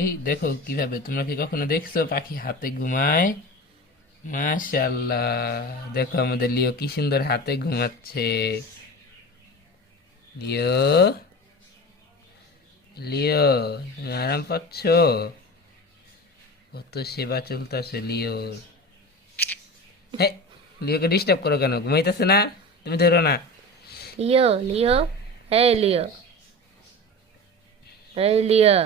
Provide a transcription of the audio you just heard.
এই দেখো কিভাবে, তোমরা কি কখনো দেখছো পাখি হাতে ঘুমায়? মাশাআল্লাহ, দেখো আমাদের লিও কি সুন্দর হাতে ঘুমাচ্ছে। লিও, লিও, তুমি আরাম পাচ্ছো? কত সেবা চলতেছে লিওর। হ্যাঁ, লিওকে ডিস্টার্ব করো কেন? ঘুমাইতেছে না? তুমি ধরো না। লিও লিও, এই লিও, এই লিও।